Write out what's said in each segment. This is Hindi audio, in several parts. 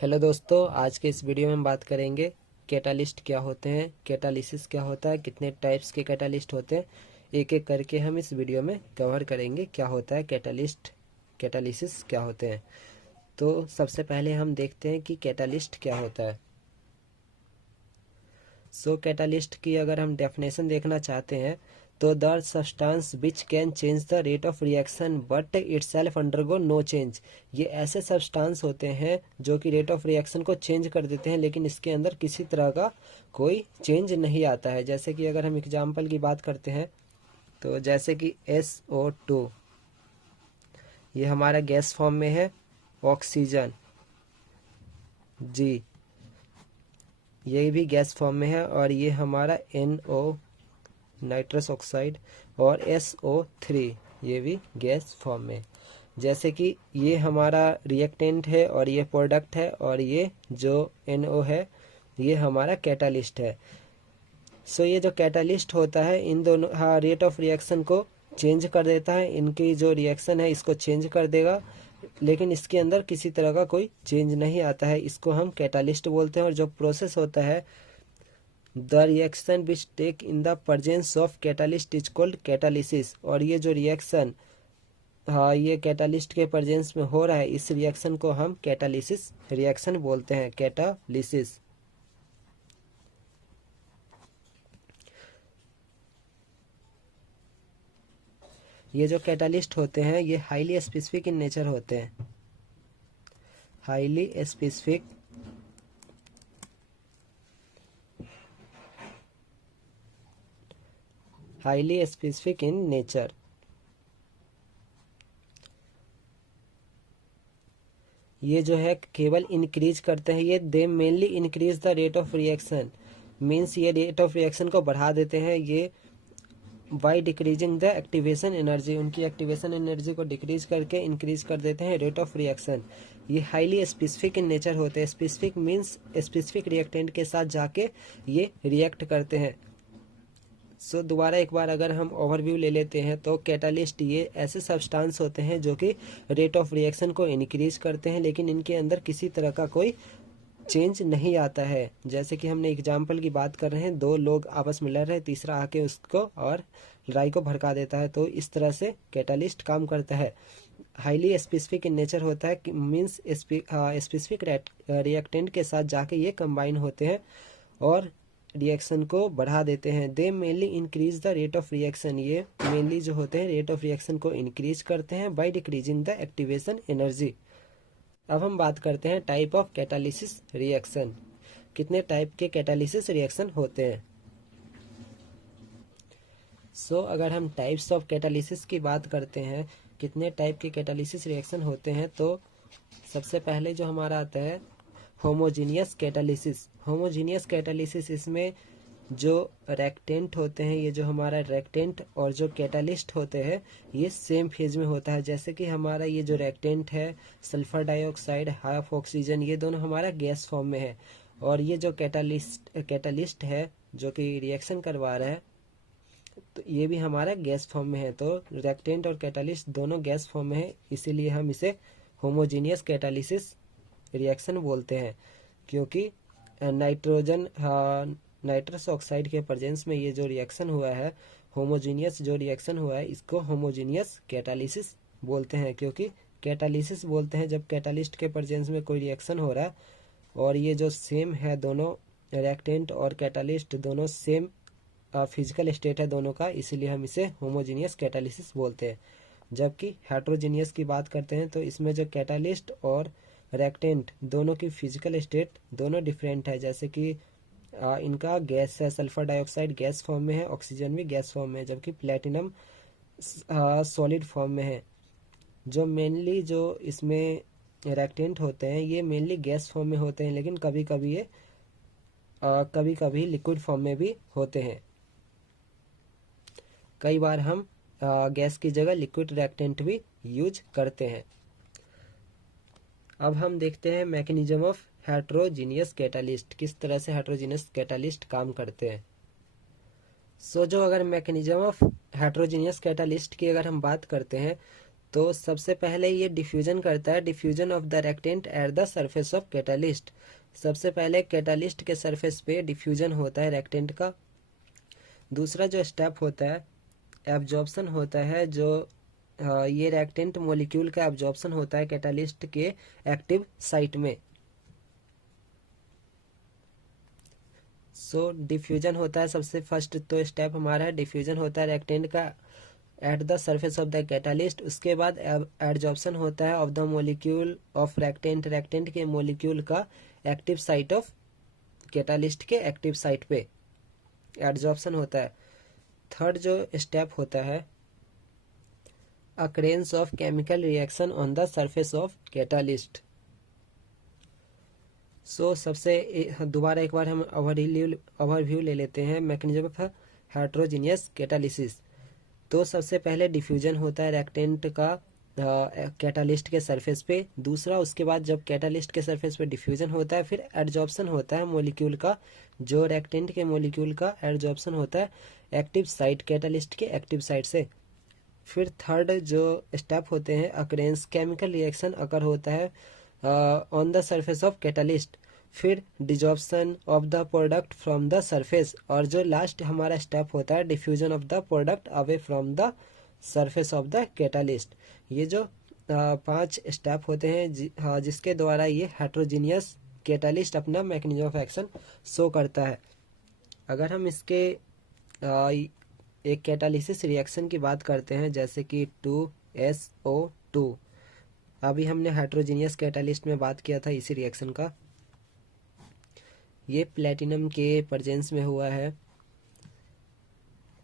हेलो दोस्तों, आज के इस वीडियो में हम बात करेंगे कैटालिस्ट क्या होते हैं, कैटालिसिस क्या होता है, कितने टाइप्स के कैटालिस्ट होते हैं। एक एक करके हम इस वीडियो में कवर करेंगे क्या होता है कैटालिस्ट, कैटालिसिस क्या होते हैं। तो सबसे पहले हम देखते हैं कि कैटालिस्ट क्या होता है। कैटालिस्ट की अगर हम डेफिनेशन देखना चाहते हैं तो the substance which can change the rate of reaction but itself undergo no change. ये ऐसे सब्सटेंस होते हैं जो कि रेट ऑफ रिएक्शन को चेंज कर देते हैं लेकिन इसके अंदर किसी तरह का कोई चेंज नहीं आता है। जैसे कि अगर हम एग्जाम्पल की बात करते हैं तो जैसे कि SO2, ये हमारा गैस फॉर्म में है। ऑक्सीजन जी, ये भी गैस फॉर्म में है। और ये हमारा NO, नाइट्रस ऑक्साइड, और SO3, ये भी गैस फॉर्म में। जैसे कि ये हमारा रिएक्टेंट है और ये प्रोडक्ट है, और ये जो NO है ये हमारा कैटालिस्ट है। ये जो कैटालिस्ट होता है इन दोनों, हाँ, रेट ऑफ रिएक्शन को चेंज कर देता है। इनकी जो रिएक्शन है इसको चेंज कर देगा लेकिन इसके अंदर किसी तरह का कोई चेंज नहीं आता है। इसको हम कैटालिस्ट बोलते हैं। और जो प्रोसेस होता है, the reaction which take in the presence of catalyst is called catalysis. और ये जो रिएक्शन, हाँ, ये कैटालिस्ट के प्रेजेंस में हो रहा है, इस रिएक्शन को हम कैटालिसिस रिएक्शन बोलते हैं, कैटालिसिस। ये जो कैटालिस्ट होते हैं ये हाईली स्पेसिफिक इन नेचर होते हैं, highly specific, highly specific in nature. ये जो है केवल इंक्रीज करते हैं, ये दे mainly increase the rate of reaction, means ये रेट ऑफ रिएक्शन को बढ़ा देते हैं ये by decreasing the activation energy, उनकी एक्टिवेशन एनर्जी को डिक्रीज करके इंक्रीज कर देते हैं रेट ऑफ रिएक्शन। ये हाईली स्पेसिफिक इन नेचर होते हैं। स्पेसिफिक मीन्स स्पेसिफिक रिएक्टेंट के साथ जाके ये रिएक्ट करते हैं। दोबारा एक बार अगर हम ओवरव्यू ले लेते हैं तो कैटालिस्ट ये ऐसे सब्सटेंस होते हैं जो कि रेट ऑफ रिएक्शन को इंक्रीज करते हैं लेकिन इनके अंदर किसी तरह का कोई चेंज नहीं आता है। जैसे कि हमने एग्जाम्पल की बात कर रहे हैं, दो लोग आपस में लड़ रहे हैं, तीसरा आके उसको और लड़ाई को भड़का देता है। तो इस तरह से कैटालिस्ट काम करता है। हाईली स्पेसिफिक इन नेचर होता है, मीन्स स्पेसिफिक रिएक्टेंट के साथ जाके ये कंबाइन होते हैं और रिएक्शन को बढ़ा देते हैं। दे mainly increase the rate of reaction, ये मेनली जो होते हैं रेट ऑफ रिएक्शन को इंक्रीज करते हैं by decreasing the activation energy. अब हम बात करते हैं टाइप ऑफ कैटालिसिस रिएक्शन, कितने टाइप के कैटालिसिस रिएक्शन होते हैं। अगर हम टाइप्स ऑफ कैटालिसिस की बात करते हैं, कितने टाइप के कैटालिसिस रिएक्शन होते हैं, तो सबसे पहले जो हमारा आता है होमोजीनियस कैटालिसिस। होमोजीनियस कैटालिसिस, इसमें जो रेक्टेंट होते हैं, ये जो हमारा रेक्टेंट और जो कैटालिस्ट होते हैं ये सेम फेज में होता है। जैसे कि हमारा ये जो रेक्टेंट है सल्फर डाइऑक्साइड, हाफ ऑक्सीजन, ये दोनों हमारा गैस फॉर्म में है। और ये जो कैटालिस्ट है जो कि रिएक्शन करवा रहा है तो ये भी हमारा गैस फॉर्म में है। तो रेक्टेंट और कैटालिस्ट दोनों गैस फॉर्म में है, इसीलिए हम इसे होमोजीनियस कैटालिसिस रिएक्शन बोलते हैं। क्योंकि नाइट्रोजन, नाइट्रस ऑक्साइड के प्रेजेंस में ये जो रिएक्शन हुआ है, होमोजीनियस जो रिएक्शन हुआ है, इसको होमोजीनियस कैटालिसिस बोलते हैं। क्योंकि कैटालिसिस बोलते हैं जब कैटालिस्ट के प्रेजेंस में कोई रिएक्शन हो रहा है और ये जो सेम है, दोनों रिएक्टेंट और कैटालिस्ट दोनों सेम फिजिकल स्टेट है दोनों का, इसीलिए हम इसे होमोजीनियस कैटालिसिस बोलते हैं। जबकि हेट्रोजीनियस की बात करते हैं तो इसमें जो कैटालिस्ट और रेक्टेंट दोनों की फिजिकल स्टेट दोनों डिफरेंट है। जैसे कि इनका गैस है, सल्फर डाइऑक्साइड गैस फॉर्म में है, ऑक्सीजन भी गैस फॉर्म में है, जबकि प्लेटिनम सॉलिड फॉर्म में है। जो मेनली जो इसमें रेक्टेंट होते हैं ये मेनली गैस फॉर्म में होते हैं, लेकिन कभी कभी ये कभी कभी लिक्विड फॉर्म में भी होते हैं। कई बार हम गैस की जगह लिक्विड रिएक्टेंट भी यूज करते हैं। अब हम देखते हैं मैकेनिज्म ऑफ हेट्रोजीनियस कैटालिस्ट, किस तरह से हेट्रोजीनियस कैटालिस्ट काम करते हैं। जो अगर मैकेनिज्म ऑफ हेट्रोजीनियस कैटालिस्ट की अगर हम बात करते हैं तो सबसे पहले ये डिफ्यूजन करता है, diffusion of the reactant eight the surface of catalyst. सबसे पहले कैटालिस्ट के सरफेस पे डिफ्यूजन होता है रिएक्टेंट का। दूसरा जो स्टेप होता है एब्जॉर्प्शन होता है, जो ये रिएक्टेंट मॉलिक्यूल का एब्जॉर्प्शन होता है कैटालिस्ट के एक्टिव साइट में। सो डिफ्यूजन होता है, सबसे फर्स्ट तो स्टेप हमारा है डिफ्यूजन होता है रिएक्टेंट का at the surface of the catalyst. उसके बाद एब्जॉर्प्शन होता है of the molecule of reactant, reactant के मॉलिक्यूल का एक्टिव साइट ऑफ कैटालिस्ट के एक्टिव साइट पे एब्जॉर्प्शन होता है। थर्ड जो स्टेप होता है occurrence of chemical reaction on the surface of catalyst. So सबसे दोबारा एक बार हम ओवरव्यू ले लेते हैं मैकेनिज्म ऑफ हेट्रोजीनियस कैटालिसिस। तो सबसे पहले डिफ्यूजन होता है रिएक्टेंट का कैटालिस्ट के सरफेस पे। दूसरा उसके बाद जब कैटालिस्ट के सरफेस पे डिफ्यूजन होता है फिर एड्जॉर्प्शन होता है मॉलिक्यूल का, जो रिएक्टेंट के मॉलिक्यूल का एड्जॉर्प्शन होता है एक्टिव साइट कैटालिस्ट के एक्टिव साइट से। फिर थर्ड जो स्टेप होते हैं अकरेंस, केमिकल रिएक्शन अकर होता है on the surface of catalyst. फिर desorption of the product from the surface, और जो लास्ट हमारा स्टेप होता है diffusion of the product away from the surface of the catalyst. ये जो 5 स्टेप होते हैं जिसके द्वारा ये हेट्रोजीनियस कैटालिस्ट अपना मैकेनिज्म ऑफ एक्शन शो करता है। अगर हम इसके एक कैटालिसिस रिएक्शन की बात करते हैं जैसे कि 2SO2, अभी हमने हेट्रोजीनियस कैटालिस्ट में बात किया था इसी रिएक्शन का। ये प्लेटिनम के प्रेजेंस में हुआ है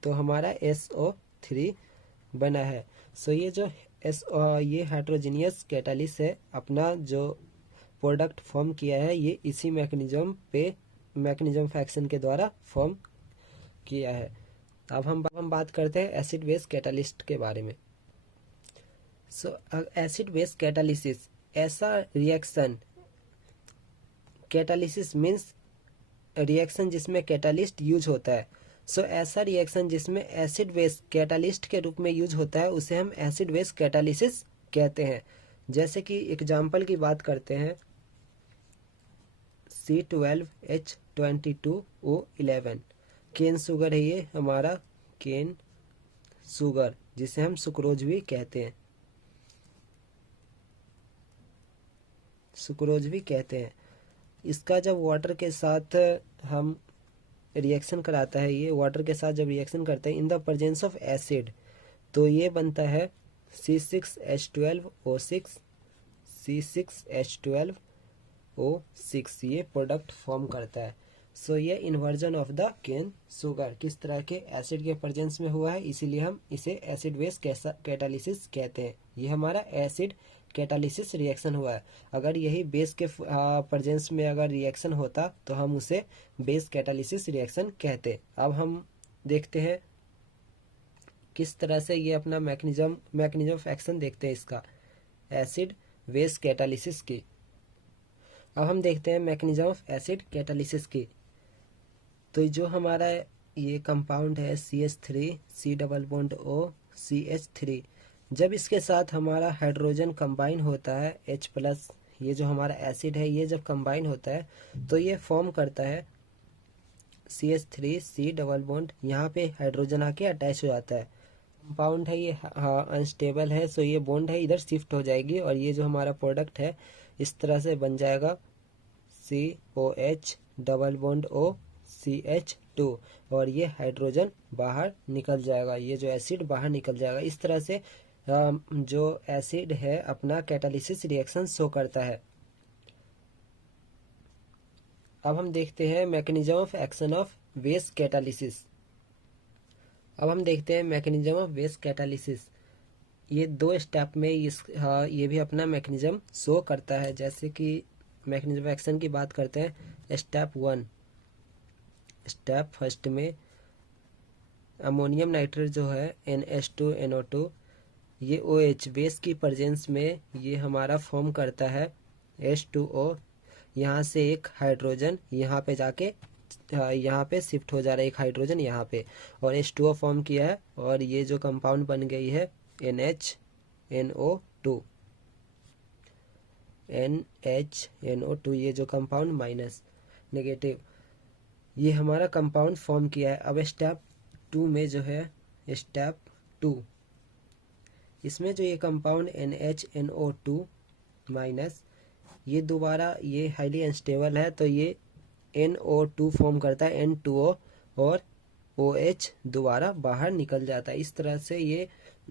तो हमारा SO3 बना है। सो ये जो ये हेट्रोजीनियस कैटालिस्ट है अपना जो प्रोडक्ट फॉर्म किया है ये इसी मैकेनिज्म ऑफ एक्शन के द्वारा फॉर्म किया है। अब हम बात करते हैं एसिड बेस कैटालिस्ट के बारे में। सो एसिड बेस कैटालिसिस ऐसा रिएक्शन, कैटालिसिस मीन्स रिएक्शन जिसमें कैटालिस्ट यूज होता है। सो ऐसा रिएक्शन जिसमें एसिड बेस कैटालिस्ट के रूप में यूज होता है उसे हम एसिड बेस कैटालिसिस कहते हैं। जैसे कि एग्जाम्पल की बात करते हैं C12H22O11 केन शुगर है, ये हमारा केन शुगर जिसे हम सुक्रोज भी कहते हैं, सुक्रोज भी कहते हैं। इसका जब वाटर के साथ हम रिएक्शन कराता है, ये वाटर के साथ जब रिएक्शन करते हैं इन द प्रेजेंस ऑफ एसिड तो ये बनता है C6H12O6, C6H12O6 ये प्रोडक्ट फॉर्म करता है। सो ये inversion of the cane sugar किस तरह के एसिड के प्रेजेंस में हुआ है, इसीलिए हम इसे एसिड बेस कैटालिसिस कहते हैं। ये हमारा एसिड कैटालिसिस रिएक्शन हुआ है। अगर यही बेस के प्रेजेंस में अगर रिएक्शन होता तो हम उसे बेस कैटालिसिस रिएक्शन कहते। अब हम देखते हैं किस तरह से ये अपना मैकेनिज्म ऑफ एक्शन देखते हैं इसका एसिड बेस कैटालिसिस की। अब हम देखते हैं मैकेनिज्म ऑफ एसिड कैटालिसिस की। तो जो हमारा ये कंपाउंड है CH3 C++O जब इसके साथ हमारा हाइड्रोजन कंबाइन होता है H+, ये जो हमारा एसिड है ये जब कंबाइन होता है तो ये फॉर्म करता है CH3 C डबल बॉन्ड, यहाँ पे हाइड्रोजन आके अटैच हो जाता है। कंपाउंड है ये अनस्टेबल है, सो ये बॉन्ड है इधर शिफ्ट हो जाएगी और ये जो हमारा प्रोडक्ट है इस तरह से बन जाएगा COH double bond O CH2 और ये हाइड्रोजन बाहर निकल जाएगा, ये जो एसिड बाहर निकल जाएगा। इस तरह से जो एसिड है अपना कैटालिसिस रिएक्शन शो करता है। अब हम देखते हैं mechanism of action of base catalysis. अब हम देखते हैं मैकेनिज्म ऑफ बेस कैटालिसिस। ये 2 स्टेप में ये भी अपना मैकेनिज्म शो करता है। जैसे कि मैकेनिज्म ऑफ एक्शन की बात करते हैं स्टेप 1, स्टेप फर्स्ट में अमोनियम नाइट्रेट जो है NH2NO2 ये OH बेस की प्रेजेंस में ये हमारा फॉर्म करता है H2O, यहाँ से एक हाइड्रोजन यहाँ पे जाके यहाँ पे शिफ्ट हो जा रहा है एक हाइड्रोजन यहाँ पे और H2O फॉर्म किया है और ये जो कंपाउंड बन गई है NH NO2 NHNO2 ये जो कंपाउंड माइनस नेगेटिव, ये हमारा कंपाउंड फॉर्म किया है। अब स्टेप 2 में जो है स्टेप 2, इसमें जो ये कंपाउंड NHNO2 माइनस, ये दोबारा ये हाईली अनस्टेबल है तो ये NO2 फॉर्म करता है N2O और OH दोबारा बाहर निकल जाता है। इस तरह से ये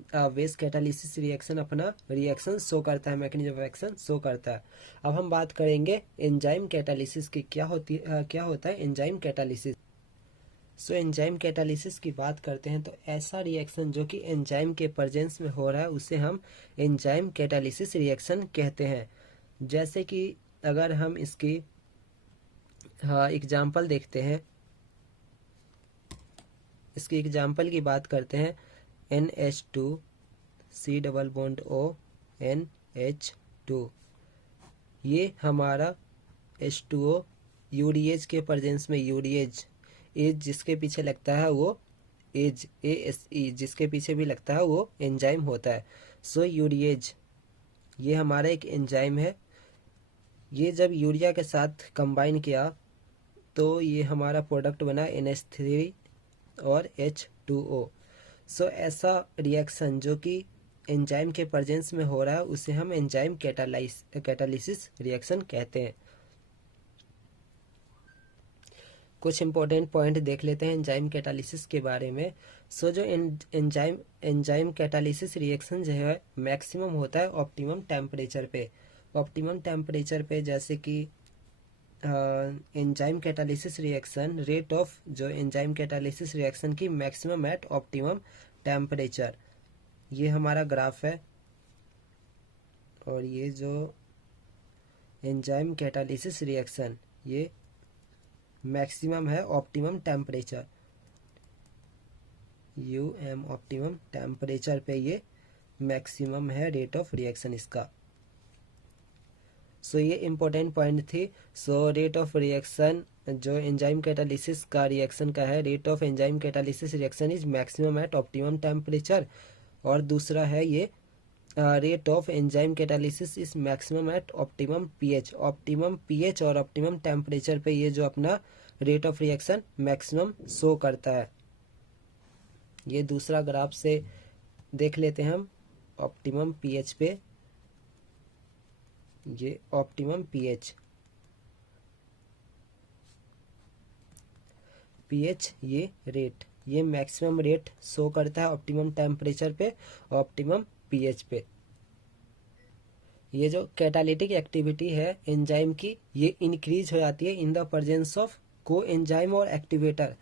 बेस कैटालिसिस रिएक्शन अपना रिएक्शन शो करता है, मैकेनिज्म ऑफ एक्शन शो करता है। अब हम बात करेंगे एंजाइम कैटालिसिस की। क्या होता है enzyme catalysis. So enzyme catalysis की बात करते हैं तो ऐसा रिएक्शन जो कि एंजाइम के प्रेजेंस में हो रहा है उसे हम एंजाइम कैटालिसिस रिएक्शन कहते हैं। जैसे कि अगर हम इसकी एग्जाम्पल देखते हैं, इसकी एग्जाम्पल की बात करते हैं, NH2 C double bond O NH2, ये हमारा H2O यूडीएच के प्रेजेंस में, यूडीएच एज जिसके पीछे लगता है वो एज ASE जिसके पीछे भी लगता है वो एंजाइम होता है। सो यूडीएच ये हमारा एक एंजाइम है। ये जब यूरिया के साथ कंबाइन किया तो ये हमारा प्रोडक्ट बना NH3 और H2O। सो ऐसा रिएक्शन जो कि एंजाइम के प्रेजेंस में हो रहा है उसे हम एंजाइम कैटालिसिस रिएक्शन कहते हैं। कुछ इंपॉर्टेंट पॉइंट देख लेते हैं एंजाइम कैटालिसिस के बारे में। सो जो एंजाइम कैटालिसिस रिएक्शन जो है मैक्सिमम होता है ऑप्टिमम टेम्परेचर पे। ऑप्टिमम टेम्परेचर पे जैसे कि enzyme catalysis reaction rate of जो एंजाइम कैटालिसिस रिएक्शन की मैक्सिमम एट ऑप्टिमम टेम्परेचर, ये हमारा ग्राफ है। और ये जो एंजाइम कैटालिसिस रिएक्शन ये मैक्सिमम है optimum temperature, UM optimum temperature पे ये मैक्सिमम है रेट ऑफ रिएक्शन इसका। सो ये इम्पोर्टेंट पॉइंट थी। सो रेट ऑफ रिएक्शन जो एंजाइम कैटालिसिस का रिएक्शन का है, rate of enzyme catalysis reaction is maximum at optimum temperature. और दूसरा है ये rate of enzyme catalysis is maximum at optimum pH. Optimum pH और ऑप्टिमम टेम्परेचर पे ये जो अपना rate of reaction maximum show करता है। ये दूसरा ग्राफ से देख लेते हैं हम ऑप्टिमम पीएच पे, ये ऑप्टिमम पीएच ये रेट, ये मैक्सिमम रेट शो करता है ऑप्टिमम टेम्परेचर पे, ऑप्टिमम पीएच पे। ये जो कैटालिटिक एक्टिविटी है एंजाइम की ये इंक्रीज हो जाती है इन द प्रेजेंस ऑफ को एंजाइम और एक्टिवेटर।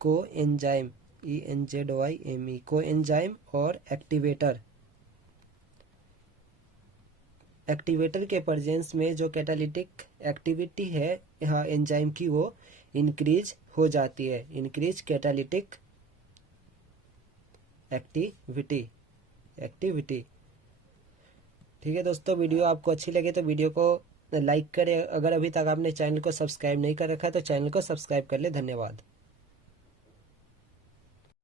को एंजाइम ENZYME को एंजाइम और एक्टिवेटर। एक्टिवेटर के प्रेजेंस में जो कैटालिटिक एक्टिविटी है यहाँ एंजाइम की वो इंक्रीज हो जाती है, इंक्रीज कैटालिटिक एक्टिविटी। ठीक है दोस्तों, वीडियो आपको अच्छी लगे तो वीडियो को लाइक करें। अगर अभी तक आपने चैनल को सब्सक्राइब नहीं कर रखा है तो चैनल को सब्सक्राइब कर ले। धन्यवाद।